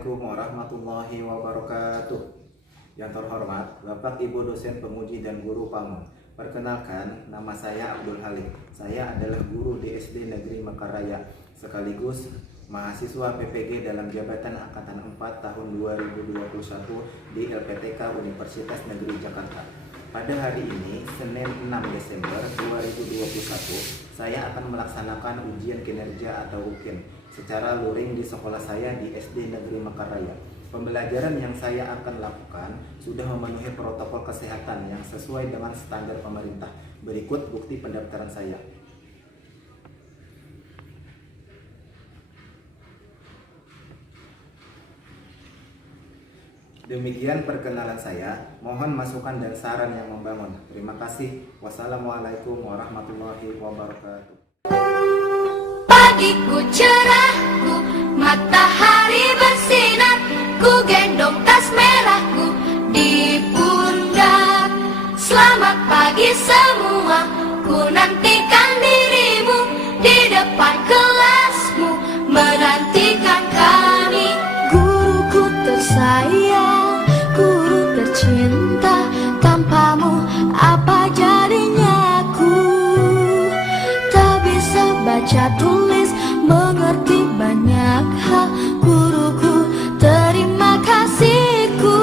Assalamualaikum warahmatullahi wabarakatuh. Yang terhormat Bapak Ibu dosen penguji dan guru PAMU. Perkenalkan, nama saya Abdul Halim. Saya adalah guru di SD Negeri Mekarraya, sekaligus mahasiswa PPG dalam jabatan Angkatan 4 tahun 2021 di LPTK Universitas Negeri Jakarta. Pada hari ini, Senin 6 Desember 2021, saya akan melaksanakan ujian kinerja atau UKIN secara luring di sekolah saya di SD Negeri Mekarraya. Pembelajaran yang saya akan lakukan sudah memenuhi protokol kesehatan yang sesuai dengan standar pemerintah. Berikut bukti pendaftaran saya. Demikian perkenalan saya. Mohon masukan dan saran yang membangun. Terima kasih. Wassalamualaikum warahmatullahi wabarakatuh. Pagiku cerahku, matahari bersinar, ku gendong tas merahku di pundak. Selamat pagi semua, ku nantikan dirimu di depan kelasmu, menantikan kami. Guruku tersayang, guru tercinta, tanpamu apa jadinya aku? Tak bisa baca tulis, mengerti banyak hal. Guruku, terima kasihku.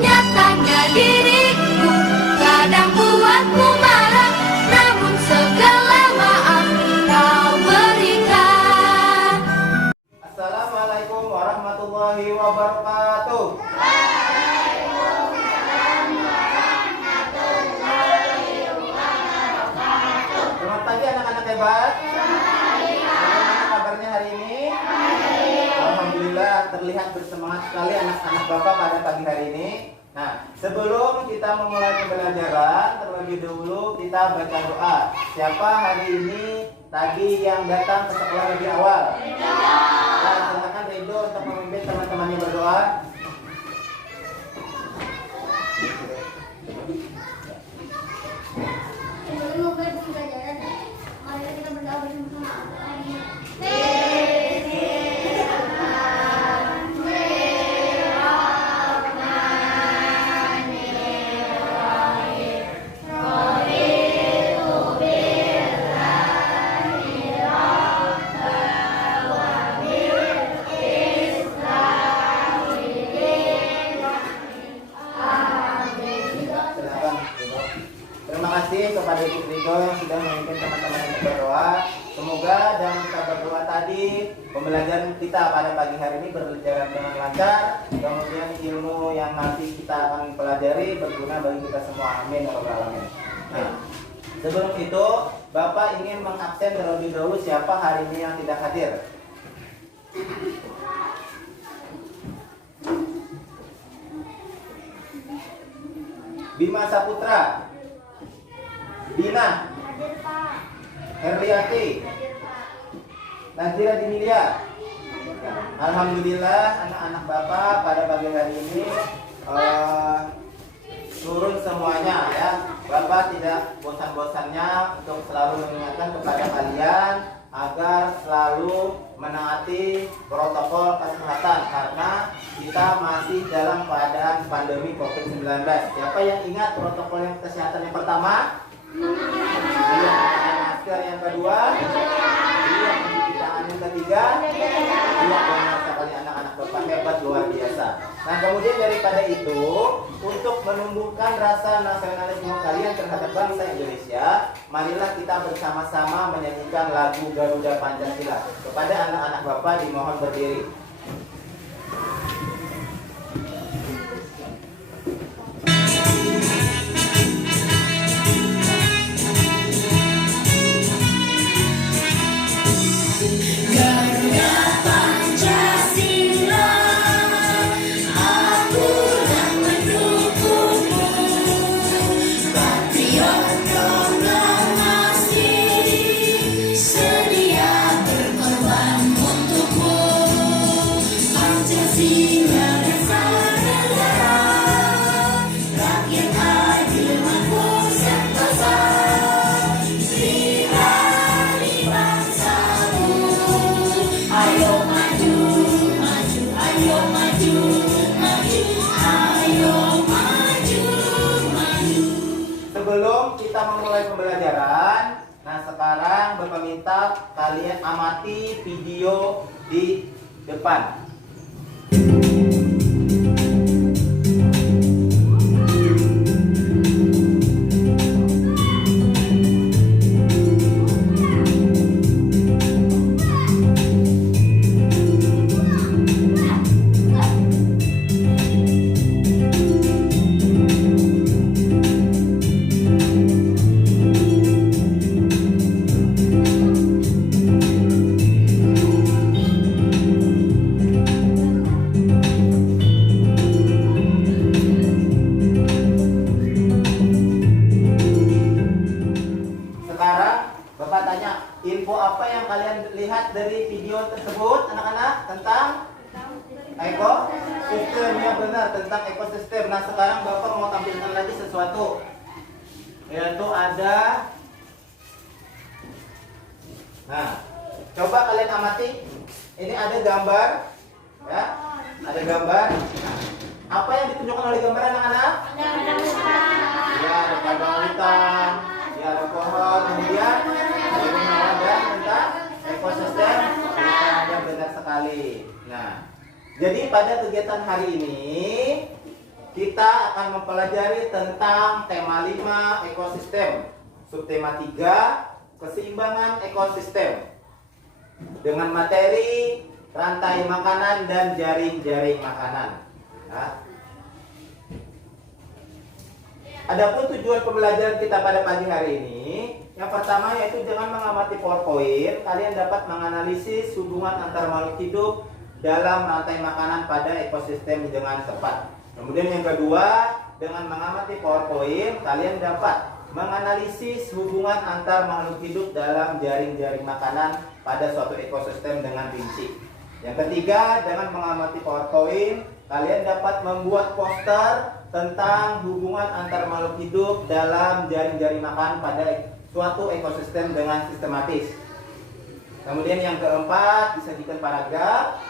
Nyatanya diriku kadang buatmu marah, namun segala maaf kau berikan. Assalamualaikum warahmatullahi wabarakatuh. Selamat pagi anak-anak hebat. Bagaimana kabarnya hari ini? Alhamdulillah, terlihat bersemangat sekali anak-anak Bapak pada pagi hari ini. Nah, sebelum kita memulai pembelajaran, terlebih dahulu kita baca doa. Siapa hari ini tadi yang datang ke sekolah lebih awal? Nah, silakan Ridho untuk memimpin teman-temannya berdoa. Sebelum memulai pembelajaran, mari kita berdoa bersama-sama. Terima kasih kepada Ibu Ridho yang sudah memimpin teman-teman untuk berdoa. Semoga dengan kita berdoa tadi, pembelajaran kita pada pagi hari ini berjalan dengan lancar. Kemudian ilmu yang nanti kita akan pelajari berguna bagi kita semua. Amin ya rabbal alamin. Nah, sebelum itu, Bapak ingin mengabsen terlebih dahulu siapa hari ini yang tidak hadir. Bima Saputra, Dina, Hadir Pak. Herliati, Nazira Dinilia. Alhamdulillah anak-anak Bapak pada pagi hari ini turun semuanya ya. Bapak tidak bosan-bosannya untuk selalu mengingatkan kepada kalian agar selalu menaati protokol kesehatan karena kita masih dalam keadaan pandemi COVID-19. Siapa yang ingat protokol yang kesehatan yang pertama? Iya, pakai masker. Yang kedua? Iya, mencuci tangan. Yang ketiga? Iya, benar sekali anak-anak Bapak hebat luar biasa. Nah, kemudian daripada itu, untuk menumbuhkan rasa nasionalisme kalian terhadap bangsa Indonesia, marilah kita bersama-sama menyanyikan lagu Garuda Pancasila. Kepada anak-anak Bapak dimohon berdiri. Sedia berkorban untukmu. mulai pembelajaran. Nah, sekarang Bapak minta kalian amati video di depan. Info apa yang kalian lihat dari video tersebut, anak-anak, tentang ekosistem? Ya benar, tentang ekosistem. Nah, sekarang Bapak mau tampilkan lagi sesuatu, yaitu ada. Nah, coba kalian amati. Ini ada gambar, ya, ada gambar. Nah, apa yang ditunjukkan oleh gambar, anak-anak? Ya, ada kandang hutan, ya ada pohon, kemudian ada binatang dan tentang ekosistem. Yang benar sekali. Nah, jadi pada kegiatan hari ini kita akan mempelajari tentang tema 5 ekosistem, subtema 3 keseimbangan ekosistem, dengan materi rantai makanan dan jaring-jaring makanan. Nah, adapun tujuan pembelajaran kita pada pagi hari ini, yang pertama yaitu dengan mengamati PowerPoint, kalian dapat menganalisis hubungan antar makhluk hidup dalam rantai makanan pada ekosistem dengan tepat. Kemudian yang kedua, dengan mengamati PowerPoint, kalian dapat menganalisis hubungan antar makhluk hidup dalam jaring-jaring makanan pada suatu ekosistem dengan rinci. Yang ketiga, dengan mengamati PowerPoint, kalian dapat membuat poster tentang hubungan antar makhluk hidup dalam jaring-jaring makan pada suatu ekosistem dengan sistematis. Kemudian yang keempat, disajikan paragraf.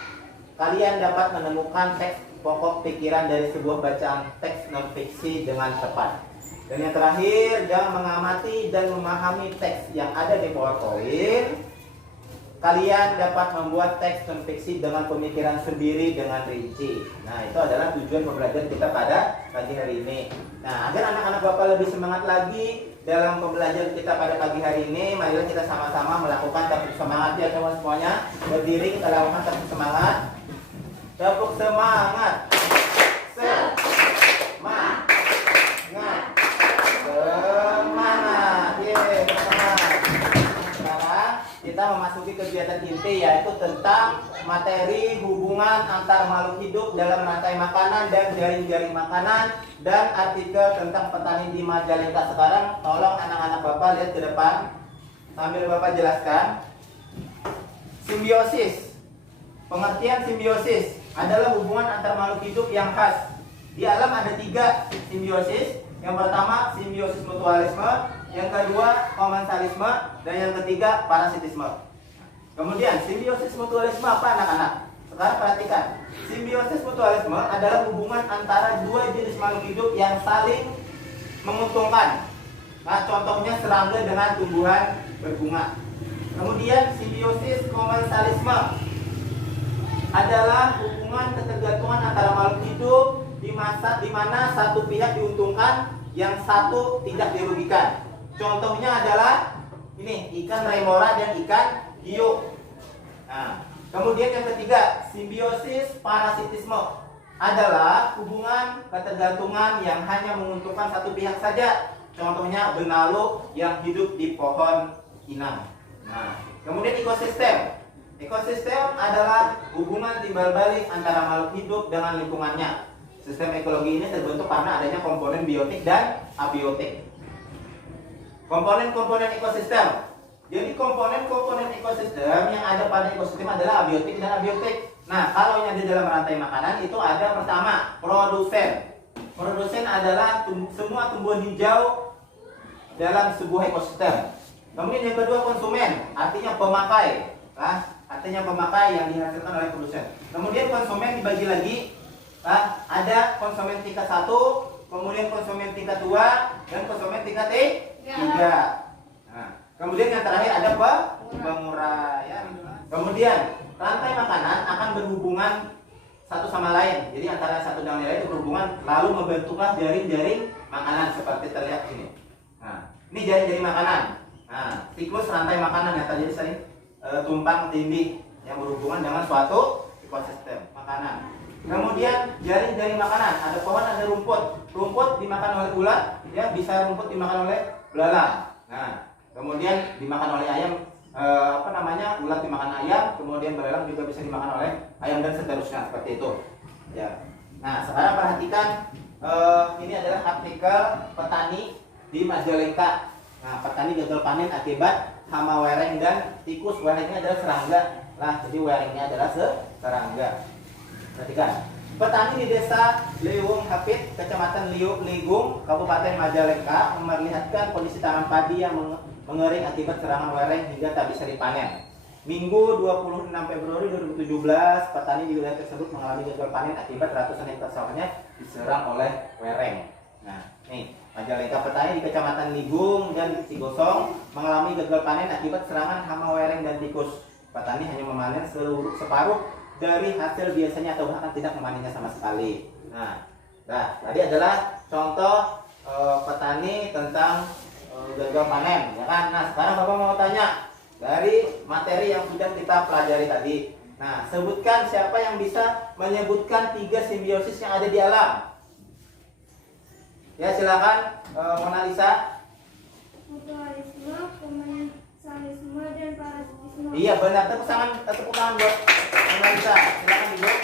Kalian dapat menemukan teks pokok pikiran dari sebuah bacaan teks non-fiksi dengan tepat. Dan yang terakhir, dengan mengamati dan memahami teks yang ada di PowerPoint, kalian dapat membuat teks non-fiksi dengan pemikiran sendiri dengan rinci. Nah, itu adalah tujuan pembelajaran kita pada pagi hari ini. Nah, agar anak-anak Bapak lebih semangat lagi dalam pembelajaran kita pada pagi hari ini, marilah kita sama-sama melakukan tepuk semangat ya semuanya. Berdiri kita lakukan tepuk semangat. Tepuk semangat. Semangat. Semangat. Yeay, semangat. Sekarang kita memasuki kegiatan inti, yaitu tentang materi hubungan antar makhluk hidup dalam rantai makanan dan jaring-jaring makanan, dan artikel tentang petani di Majalengka. Sekarang tolong anak-anak Bapak lihat ke depan sambil Bapak jelaskan. Simbiosis. Pengertian simbiosis adalah hubungan antar makhluk hidup yang khas. Di alam ada 3 simbiosis. Yang pertama simbiosis mutualisme, yang kedua komensalisme, dan yang ketiga parasitisme. Kemudian simbiosis mutualisme apa, anak-anak? Sekarang perhatikan. Simbiosis mutualisme adalah hubungan antara 2 jenis makhluk hidup yang saling menguntungkan. Nah, contohnya serangga dengan tumbuhan berbunga. Kemudian simbiosis komensalisme adalah hubungan ketergantungan antara makhluk hidup di mana satu pihak diuntungkan, yang satu tidak dirugikan. Contohnya adalah ini, ikan remora dan ikan hiu. Nah, kemudian yang ketiga, simbiosis parasitisme adalah hubungan ketergantungan yang hanya menguntungkan satu pihak saja. Contohnya benalu yang hidup di pohon inang. Nah, kemudian ekosistem. Ekosistem adalah hubungan timbal balik antara makhluk hidup dengan lingkungannya. Sistem ekologi ini terbentuk karena adanya komponen biotik dan abiotik. Komponen-komponen ekosistem. Jadi komponen-komponen ekosistem yang ada pada ekosistem adalah abiotik dan abiotik. Nah, kalau yang di dalam rantai makanan itu ada pertama produsen. Produsen adalah semua tumbuhan hijau dalam sebuah ekosistem. Kemudian yang kedua konsumen, artinya pemakai. Nah, artinya pemakai yang dihasilkan oleh produsen. Kemudian konsumen dibagi lagi. Nah, ada konsumen tingkat 1, kemudian konsumen tingkat 2, dan konsumen tingkat 3. Nah, kemudian yang terakhir ada penguraian. Kemudian rantai makanan akan berhubungan satu sama lain. Jadi antara satu dengan yang lain itu berhubungan, lalu membentuklah jaring-jaring makanan seperti terlihat di sini. Nah, ini jaring-jaring makanan. Nah, siklus rantai makanan yang terjadi sering tumpang tindih yang berhubungan dengan suatu ekosistem makanan. Kemudian jaring-jaring makanan, ada pohon, ada rumput. Rumput dimakan oleh ulat, ya bisa rumput dimakan oleh belalang. Nah, kemudian dimakan oleh ayam, ulat dimakan ayam, kemudian belalang juga bisa dimakan oleh ayam dan seterusnya seperti itu. Ya. Nah, sekarang perhatikan ini adalah artikel petani di Majalengka. Nah, petani gagal panen akibat hama wereng dan tikus. Werengnya adalah serangga. Nah, jadi werengnya adalah serangga. Perhatikan. Petani di desa Liwung Hapit, Kecamatan Ligung, Kabupaten Majalengka memperlihatkan kondisi tanaman padi yang mengering akibat serangan wereng hingga tak bisa dipanen. Minggu 26 Februari 2017, petani di wilayah tersebut mengalami gagal panen akibat ratusan hektar sawahnya diserang oleh wereng. Nah, nih, Majalengka petani di Kecamatan Ligung dan Cigosong mengalami gagal panen akibat serangan hama wereng dan tikus. Petani hanya memanen separuh dari hasil biasanya atau bahkan tidak memanennya sama sekali. Nah, tadi adalah contoh petani tentang gagal panen, ya kan? Nah, sekarang Bapak mau tanya dari materi yang sudah kita pelajari tadi. Nah, sebutkan siapa yang bisa menyebutkan 3 simbiosis yang ada di alam. Ya, silakan Mona Lisa. Mutualisme, komensalisme, dan parasitisme. Iya, benar. Tepuk tangan buat Mona Lisa. Silakan duduk.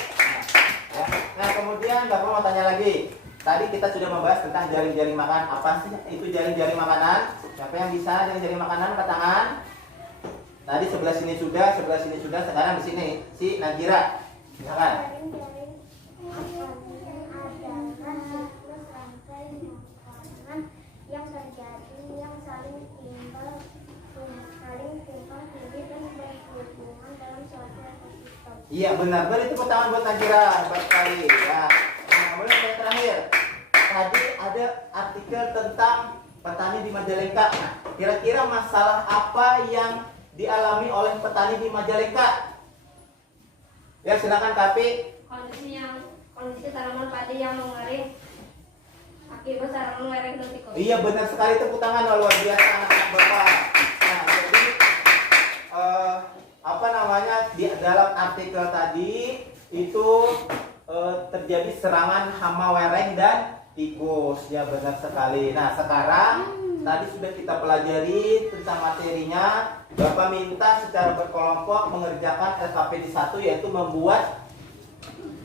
Nah, kemudian Bapak mau tanya lagi. Tadi kita sudah membahas tentang jaring-jaring makan. Apa sih itu jaring-jaring makanan? Siapa yang bisa jaring-jaring makanan? Angkat tangan. Tadi sebelah sini sudah. Sekarang di sini si Najira. Silakan. Yang terjadi yang saling timbal tindih dan berhubungan dalam suatu ekosistem. Iya, benar. Beri tepuk tangan buat Najira. Baik sekali. Ya. Nah, kemudian yang terakhir. Tadi ada artikel tentang petani di Majalengka. Nah, kira-kira masalah apa yang dialami oleh petani di Majalengka? Ya, silakan Kapi. Kondisi tanaman padi yang mengering akibat serangan wereng dan tikus. Iya, benar sekali. Tepuk tangan luar biasa anak-anak Bapak. Nah, jadi di dalam artikel tadi itu terjadi serangan hama wereng dan tikus. Ya, benar sekali. Nah, sekarang tadi sudah kita pelajari tentang materinya. Bapak minta secara berkelompok mengerjakan LKPD 1, yaitu membuat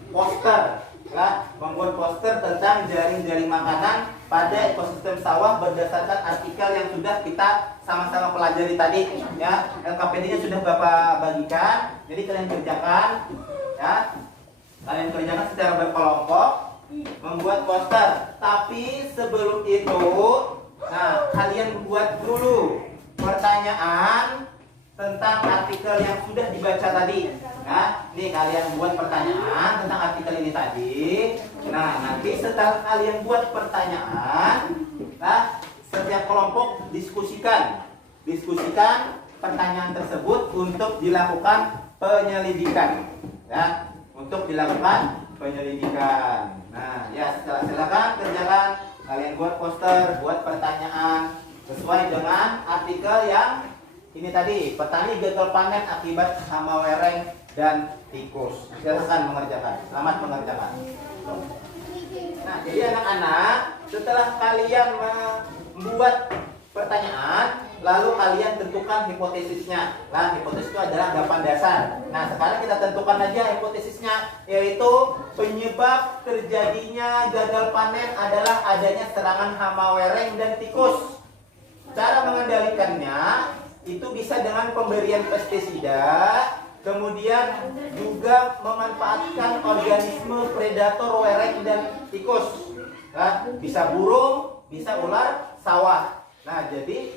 poster, ya, membuat poster tentang jaring-jaring makanan pada ekosistem sawah berdasarkan artikel yang sudah kita sama-sama pelajari tadi. Ya, LKPD-nya sudah Bapak bagikan. Jadi kalian kerjakan, ya. Kalian kerjakan secara berkelompok membuat poster. Tapi sebelum itu, nah, kalian buat dulu pertanyaan tentang artikel yang sudah dibaca tadi. Nah, ini kalian buat pertanyaan tentang artikel ini tadi. Nah, nanti setelah kalian buat pertanyaan, nah, setiap kelompok diskusikan pertanyaan tersebut untuk dilakukan penyelidikan. Ya, untuk dilakukan penyelidikan. Nah, ya, silakan kerjakan. Kalian buat poster, buat pertanyaan sesuai dengan artikel yang ini tadi, petani gagal panen akibat hama wereng dan tikus. Silakan mengerjakan. Selamat mengerjakan. Nah, jadi anak-anak, setelah kalian membuat pertanyaan, lalu kalian tentukan hipotesisnya. Nah, hipotesis itu adalah anggapan dasar. Nah, sekarang kita tentukan aja hipotesisnya, yaitu penyebab terjadinya gagal panen adalah adanya serangan hama wereng dan tikus. Cara mengendalikannya itu bisa dengan pemberian pestisida, kemudian juga memanfaatkan organisme predator wereng dan tikus. Nah, bisa burung, bisa ular sawah. Nah, jadi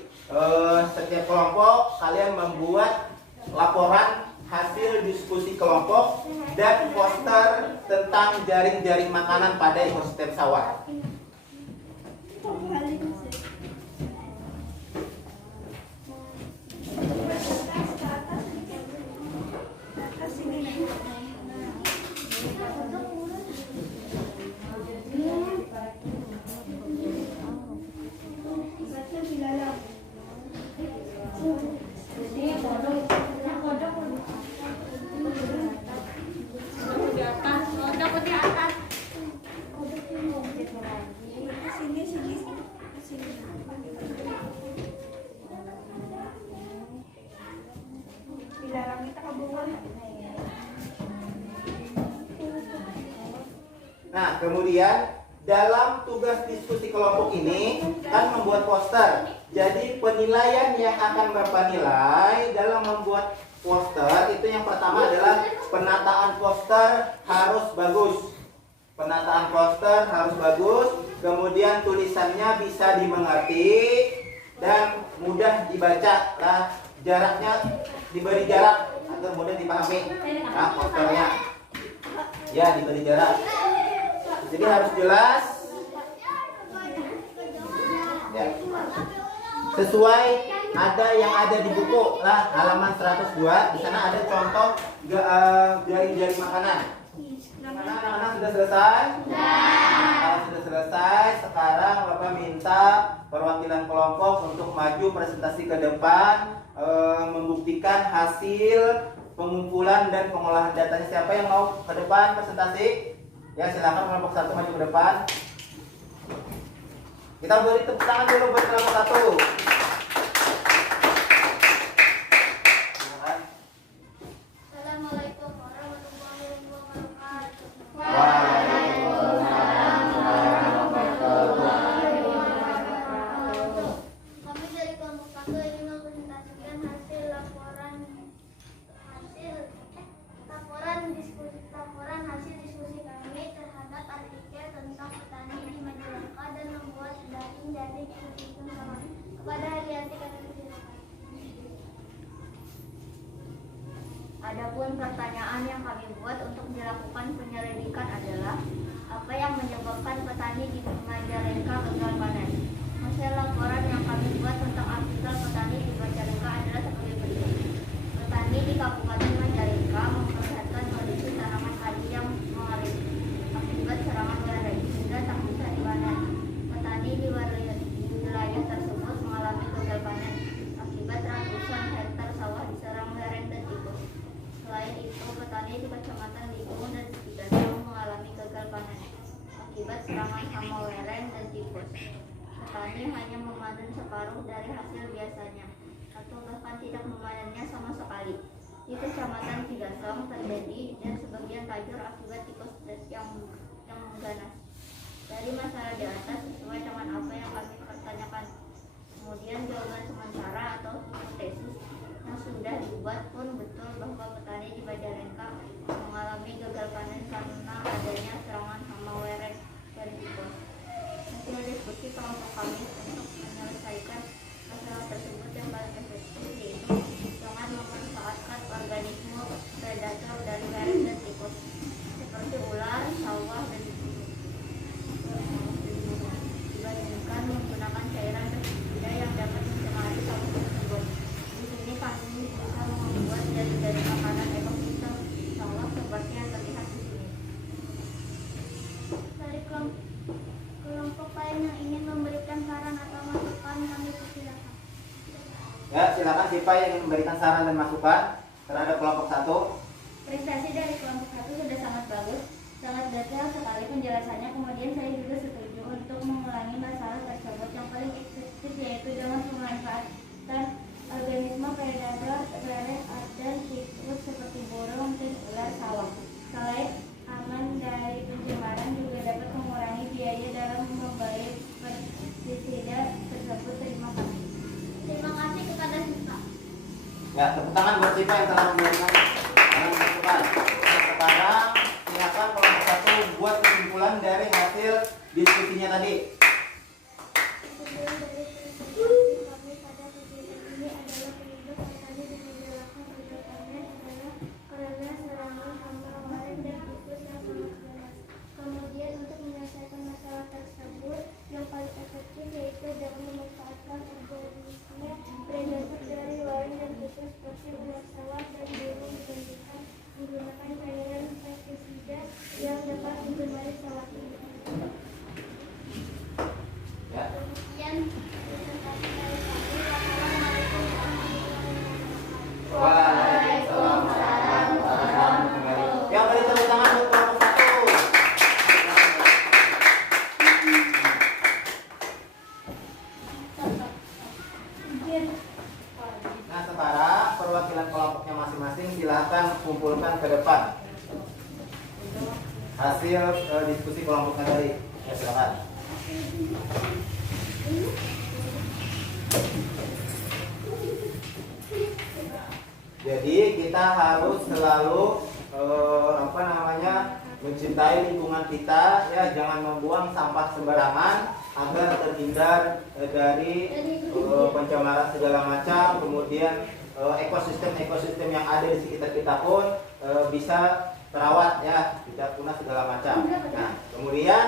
setiap kelompok kalian membuat laporan hasil diskusi kelompok dan poster tentang jaring-jaring makanan pada ekosistem sawah. Nah, kemudian dalam tugas diskusi kelompok ini kan membuat poster. Jadi penilaian yang akan Bapak nilai dalam membuat poster itu yang pertama adalah penataan poster harus bagus. Penataan poster harus bagus, kemudian tulisannya bisa dimengerti dan mudah dibaca. Nah, jaraknya diberi jarak agar mudah dipahami. Nah, posternya ya diberi jarak. Jadi harus jelas. Ya. Sesuai ada yang ada di buku lah halaman 102. Di sana ada contoh jari-jari makanan. Anak-anak sudah selesai? Kalau sudah selesai, sekarang Bapak minta perwakilan kelompok untuk maju presentasi ke depan, membuktikan hasil pengumpulan dan pengolahan datanya. Siapa yang mau ke depan presentasi? Ya, silakan kelompok 1 maju ke depan. Kita beri tepuk tangan dulu buat kelompok 1. Assalamualaikum warahmatullahi wabarakatuh. Waalaikumsalam warahmatullahi wabarakatuh. Kami dari kelompok 1 ingin mempresentasikan hasil hasil diskusi kami terhadap artikel tentang petani di Majalengka dan membuat daging dari diskusi kami kepada Hadiati kami persilakan. Adapun pertanyaan yang kami buat untuk dilakukan penyelidikan adalah apa yang menyebabkan petani di Majalengka gagal panen. Hasil laporan yang kami buat tentang artikel petani di Majalengka adalah sebagai berikut. Petani di Kabupaten Majalengka memperlihatkan kondisi tanaman padi yang mengering akibat serangan lele sehingga tak bisa dipanen. Petani di wilayah tersebut mengalami gagal panen akibat ratusan hektar sawah diserang lereng dan tikus. Selain itu, petani di Kecamatan Ligung dan Ciganjur mengalami gagal panen akibat serangan hama lereng dan tikus. Petani hanya memanen separuh dari hasil biasanya atau bahkan tidak memanennya sama sekali. Di Kecamatan Cigasong terjadi dan sebagian tajur akibat tikus yang mengganas. Dari masalah di atas sesuai dengan apa yang kami pertanyakan. Kemudian jawaban sementara atau hipotesis yang sudah dibuat pun betul bahwa petani di Majalengka mengalami gagal panen karena adanya serangan hama lereng dan tikus. Hasil diskusi kelompok kami untuk menyelesaikan masalah tersebut yang paling efektif yaitu dengan memanfaatkan organisme predator dari lereng dan tikus seperti ular, sawah, dan dibandingkan menggunakan cairan pestisida yang dapat mencemari sawah tersebut. Di sini kami bisa membuat jari-jari makanan ekosistem sawah seperti yang terlihat di sini. Dari kelompok lain yang ingin memberikan saran atau masukan kami persilakan. Ya, silakan siapa yang ingin memberikan saran dan masukan terhadap kelompok 1. Presentasi dari kelompok 1 sudah sangat bagus, sangat detail sekali penjelasannya. Kemudian saya juga setuju untuk mengulangi masalah tersebut. Yang paling efektif yaitu dengan memanfaatkan organisme predator lereng dan tikus seperti burung dan ular sawah. Selain aman dari pencemaran, juga dapat mengurangi biaya dalam membeli pestisida tersebut. Terima kasih. Terima kasih kepada Sita. Ya, tepuk tangan buat siapa yang telah memberikan masukan. Sekarang silakan kelompok 1 buat kesimpulan dari hasil diskusinya tadi. Kesimpulan dari presentasi kami pada kegiatan ini adalah penyebab petani di Majalengka gagal panen adalah karena serangan hama lereng dan tikus yang sangat ganas. Kemudian untuk menyelesaikan masalah tersebut yang paling efektif yaitu dengan memanfaatkan organisme predator dari lereng dan tikus seperti ular sawah dan burung hasil diskusi kelompoknya tadi. Ya, silakan. Jadi kita harus selalu mencintai lingkungan kita, ya, jangan membuang sampah sembarangan agar terhindar dari pencemaran segala macam. Kemudian ekosistem yang ada di sekitar kita pun bisa terawat, ya, tidak punah segala macam. Nah, kemudian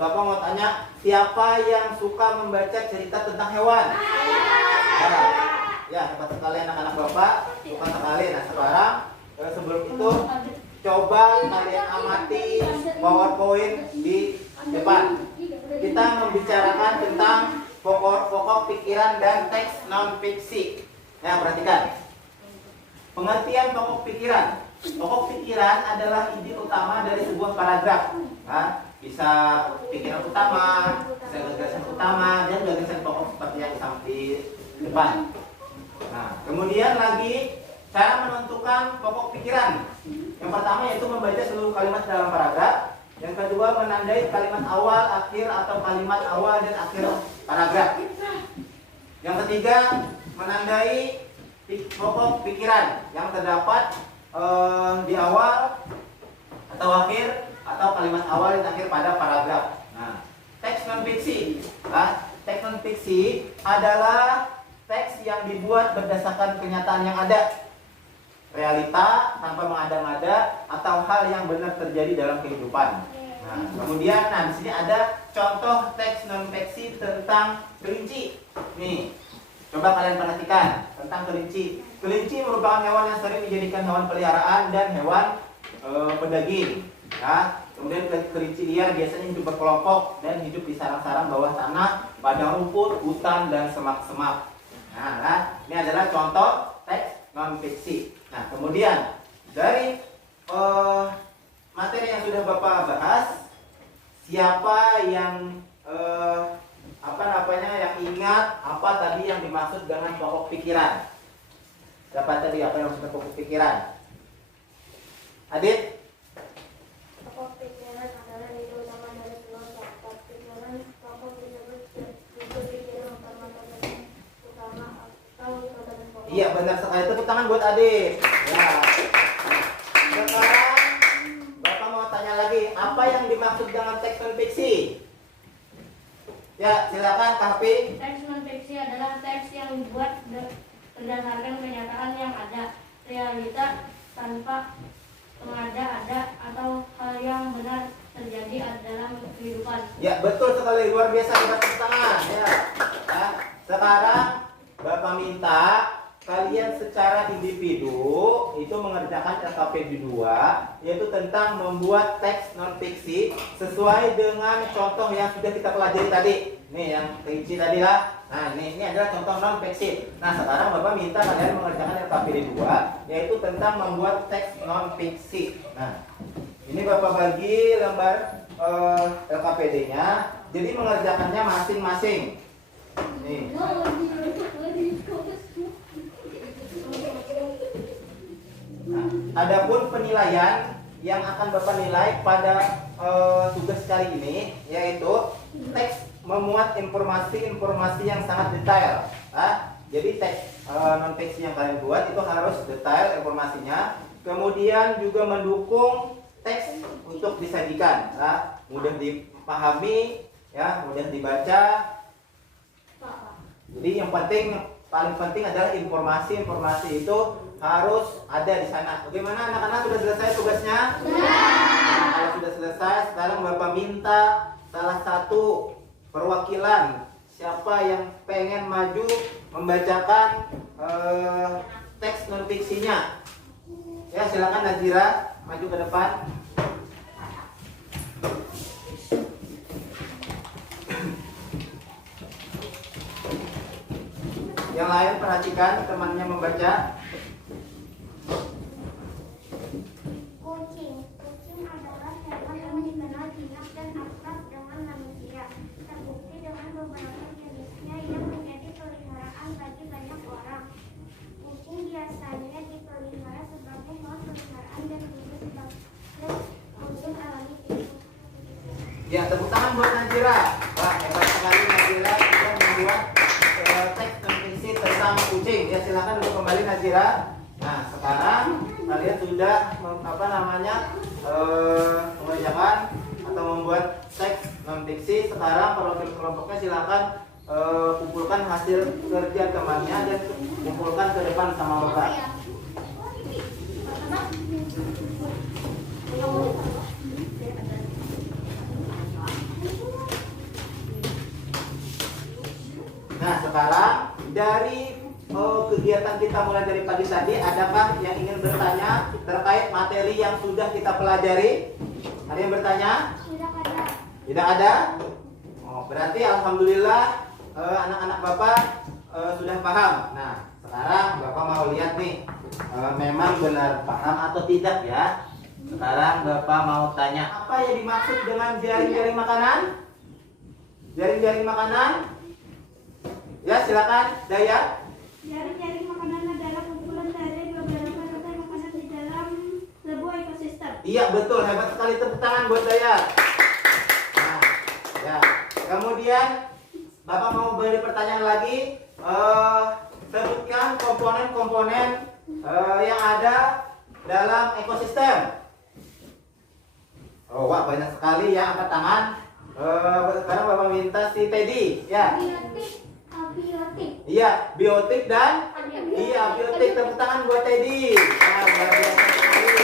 Bapak mau tanya, siapa yang suka membaca cerita tentang hewan? Ya, hebat sekali anak-anak Bapak, suka sekali. Nah, sekarang sebelum itu coba kalian amati PowerPoint di depan. Kita membicarakan tentang pokok-pokok pikiran dan teks non-fiksi. Ya, perhatikan. Pengertian pokok pikiran. Pokok pikiran adalah ide utama dari sebuah paragraf. Nah, bisa pikiran utama, bisa gagasan utama, dan gagasan pokok seperti yang di depan. Nah, kemudian lagi cara menentukan pokok pikiran. Yang pertama yaitu membaca seluruh kalimat dalam paragraf. Yang kedua menandai kalimat awal, akhir, atau kalimat awal dan akhir paragraf. Yang ketiga menandai pokok pikiran yang terdapat di awal atau akhir atau kalimat awal dan akhir pada paragraf. Nah, teks non-fiksi. Teks non-fiksi adalah teks yang dibuat berdasarkan kenyataan yang ada, realita tanpa mengada-ngada atau hal yang benar terjadi dalam kehidupan. Nah, kemudian di sini ada contoh teks non-fiksi tentang kelinci. Nih, coba kalian perhatikan tentang kelinci. Kelinci merupakan hewan yang sering dijadikan hewan peliharaan dan hewan pedaging. Nah, kemudian kelinci liar biasanya hidup berkelompok dan hidup di sarang-sarang bawah tanah, padang rumput, hutan, dan semak-semak. Nah, ini adalah contoh teks non-fiksi. Nah, kemudian dari materi yang sudah Bapak bahas, siapa yang yang ingat apa tadi yang dimaksud dengan pokok pikiran? Siapa tadi apa yang maksud pokok pikiran? Adit? Pokok pikiran adalah ide utama dari seluruh sahabat pikiran. Pokok disebut pikiran utama atau pokok. Iya, benar sekali. Tepuk tangan buat Adit. Ya. Sekarang Bapak mau tanya lagi, apa yang dimaksud dengan teks non-fiksi? Ya, silakan Kak Hafi. Teks non-fiksi adalah teks yang dibuat berdasarkan kenyataan yang ada, realita tanpa mengada-ada atau hal yang benar terjadi dalam kehidupan. Ya, betul sekali, luar biasa, tepuk tangan. Ya. Nah, sekarang Bapak minta kalian secara individu itu mengerjakan LKPD 2, yaitu tentang membuat teks non-fiksi sesuai dengan contoh yang sudah kita pelajari tadi. Nih, yang kelinci tadi lah. Nah, ini adalah contoh non-fiksi. Nah, sekarang Bapak minta kalian mengerjakan LKPD 2, yaitu tentang membuat teks non-fiksi. Nah, ini Bapak bagi lembar LKPD-nya, jadi mengerjakannya masing-masing. Nih. Nah, adapun penilaian yang akan Bapak nilai pada tugas kali ini, yaitu teks memuat informasi-informasi yang sangat detail. Jadi teks non-fiksi yang kalian buat itu harus detail informasinya, kemudian juga mendukung teks untuk disajikan, mudah dipahami, ya, mudah dibaca. Jadi yang paling penting adalah informasi itu harus ada di sana. Bagaimana anak-anak, sudah selesai tugasnya? Nah, kalau sudah selesai, sekarang Bapak minta salah satu perwakilan siapa yang pengen maju membacakan teks non-fiksinya. Ya, silakan Nazira maju ke depan. Yang lain perhatikan temannya membaca. Kucing adalah hewan yang dikenal jinak dan akrab dengan manusia. Terbukti dengan beberapa jenisnya yang menjadi peliharaan bagi banyak orang. Kucing biasanya dipelihara sebagai hewan peliharaan dan juga sebagai Ya, tepuk tangan buat Najira. Wah, hebat sekali Najira sudah membuat teks non fiksi tentang kucing. Ya, silakan duduk kembali Najira. Nah, sekarang kalian sudah mengerjakan atau membuat teks non fiksi. Sekarang kalau kelompoknya silakan kumpulkan hasil kerja temannya dan kumpulkan ke depan sama Bapak. Nah, sekarang dari kegiatan kita mulai dari pagi tadi, adakah yang ingin bertanya terkait materi yang sudah kita pelajari? Ada yang bertanya? Tidak ada. Tidak ada? Oh, berarti alhamdulillah anak-anak Bapak sudah paham. Nah, sekarang Bapak mau lihat nih, memang benar paham atau tidak ya? Sekarang Bapak mau tanya, apa yang dimaksud dengan jaring-jaring makanan? Jaring-jaring makanan? Ya, silakan, Daya. Jaring-jaring makanan adalah kumpulan dari beberapa rantai makanan di dalam sebuah ekosistem. Iya, betul, hebat sekali, tepuk tangan buat Daya. Nah, ya. Kemudian Bapak mau beri pertanyaan lagi. Sebutkan komponen-komponen yang ada dalam ekosistem. Oh, wah, banyak sekali ya, angkat tangan. Sekarang Bapak minta si Teddy, ya. Abiotik. Iya, biotik dan iya, biotik. Tepuk tangan buat Teddy. Nah, luar biasa sekali.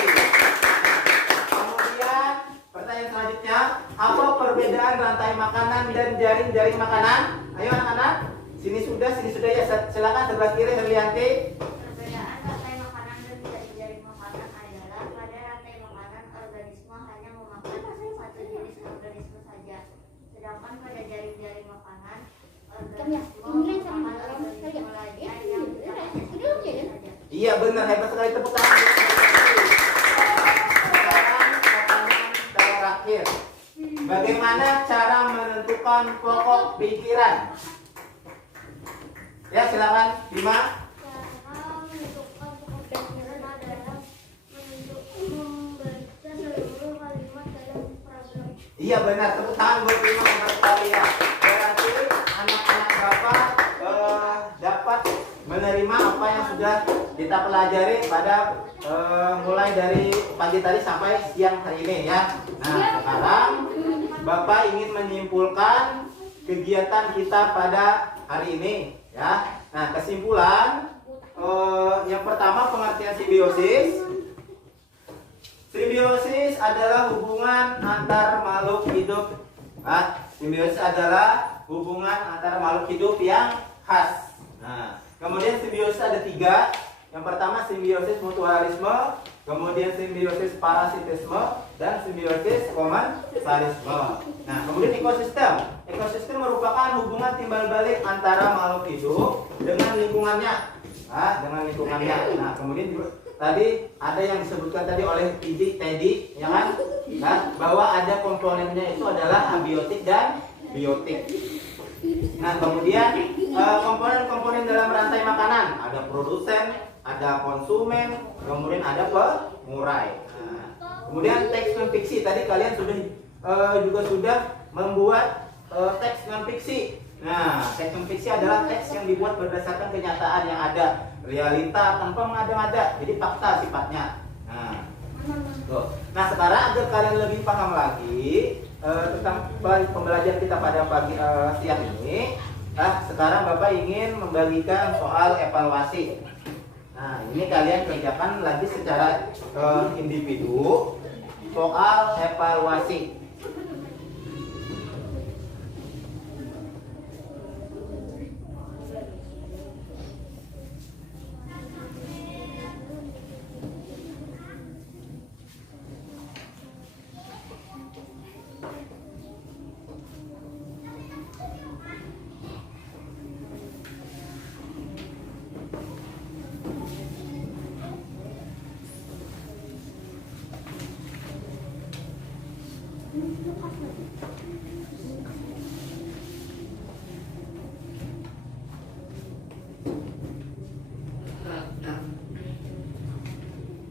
Kemudian pertanyaan selanjutnya, apa perbedaan rantai makanan dan jaring-jaring makanan? Ayo anak-anak, sini sudah ya. Silakan sebelah kiri Herlianti. Perbedaan rantai makanan dan jaring makanan adalah pada rantai makanan organisme hanya memakan satu jenis organisme saja, sedangkan pada jaring-jaring makanan organisme memakan organisme lainnya yang saja. Iya benar, hebat sekali, tepuk tangan. Sekarang pertanyaan terakhir. Bagaimana cara menentukan pokok pikiran? Ya, silakan Bima. Cara menentukan pokok pikiran adalah membaca seluruh kalimat dalam program. Iya benar, tepuk tangan buat Bima, hebat sekali ya. Berarti anak-anak Bapak dapat menerima apa yang sudah kita pelajari pada mulai dari pagi tadi sampai siang hari ini ya. Nah, sekarang Bapak ingin menyimpulkan kegiatan kita pada hari ini ya. Nah, kesimpulan yang pertama, pengertian simbiosis. Simbiosis adalah hubungan antar makhluk hidup. Simbiosis adalah hubungan antar makhluk hidup yang khas. Nah, kemudian simbiosis ada 3. Yang pertama simbiosis mutualisme, kemudian simbiosis parasitisme, dan simbiosis komensalisme. Nah, kemudian ekosistem. Ekosistem merupakan hubungan timbal balik antara makhluk hidup dengan lingkungannya. Nah, kemudian juga tadi ada yang disebutkan tadi oleh Teddy, ya kan? Nah, bahwa ada komponennya itu adalah abiotik dan biotik. Nah, kemudian komponen-komponen dalam rantai makanan, ada produsen, ada konsumen, kemudian ada pengurai. Nah, kemudian teks non fiksi, tadi kalian sudah membuat teks non fiksi. Nah, teks non fiksi adalah teks yang dibuat berdasarkan kenyataan yang ada, realita tanpa mengada-ngada, jadi fakta sifatnya. Nah, sekarang agar kalian lebih paham lagi tentang pembelajaran kita pada siang ini, sekarang Bapak ingin membagikan soal evaluasi. Nah, ini kalian kerjakan lagi secara individu soal evaluasi.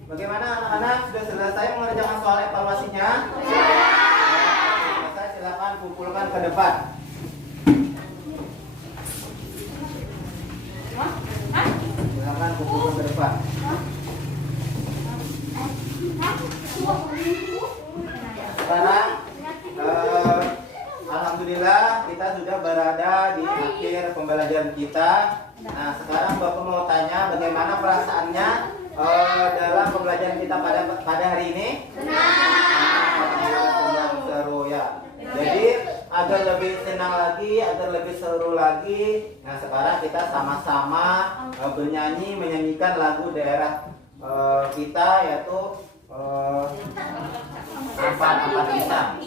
Bagaimana anak-anak, sudah selesai mengerjakan soal evaluasinya? Selesai, silakan kumpulkan ke depan. Silakan kumpulkan ke depan. Sekarang alhamdulillah kita sudah berada di akhir pembelajaran kita. Nah, sekarang Bapak mau tanya bagaimana perasaannya dalam pembelajaran kita pada hari ini? Senang, seru ya. Jadi agar lebih senang lagi, agar lebih seru lagi. Nah, sekarang kita sama-sama menyanyikan lagu daerah kita, yaitu Ampan Pisang.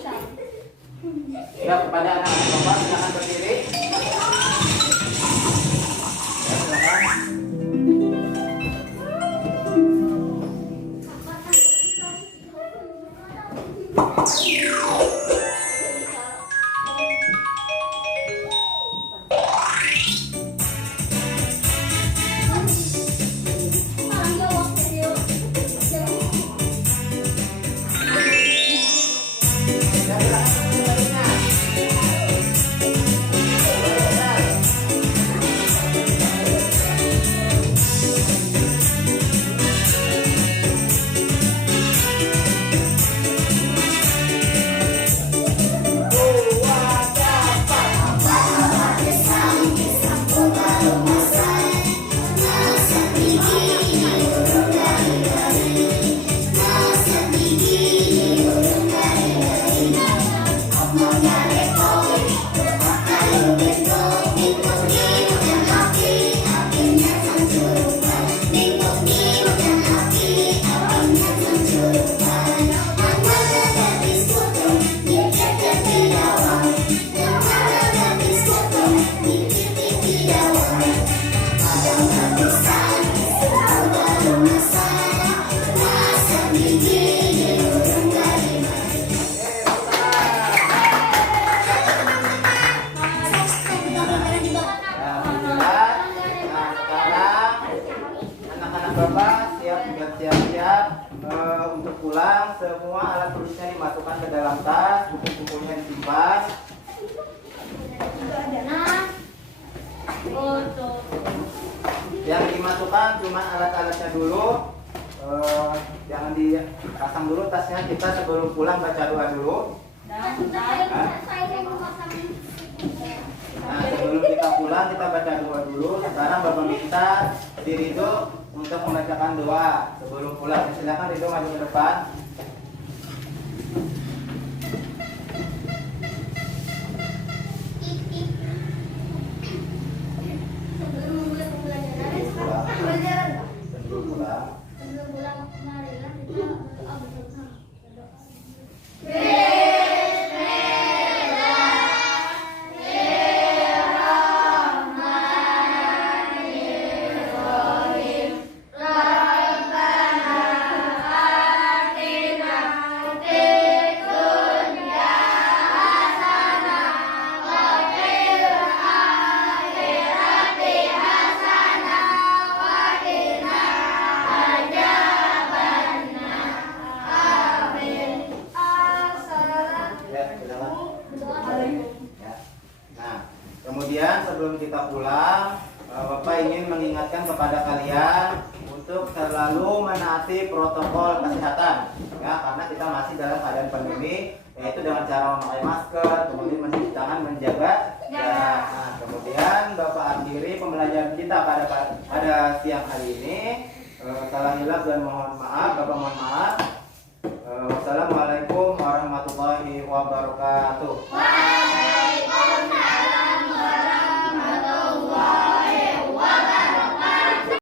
Ya, kepada anak-anak Bapak silakan berdiri. Ya, silakan. Bapak siap-siap untuk pulang. Semua alat tulisnya dimasukkan ke dalam tas, buku-bukunya disimpan. Yang dimasukkan cuma alat-alatnya dulu. Jangan dipasang dulu tasnya. Kita sebelum pulang baca doa dulu. Nah, sebelum kita pulang kita baca doa dulu. Sekarang Bapak minta si Ridho untuk membacakan doa sebelum pulang. Silakan Ridho maju ke depan. Sebelum pulang. Kemudian sebelum kita pulang, Bapak ingin mengingatkan kepada kalian untuk selalu menaati protokol kesehatan, ya, karena kita masih dalam keadaan pandemi, yaitu dengan cara memakai masker, kemudian mencuci tangan, menjaga jarak. Nah, kemudian Bapak akhiri pembelajaran kita pada siang hari ini. Salah hilaf dan mohon maaf, Bapak mohon maaf.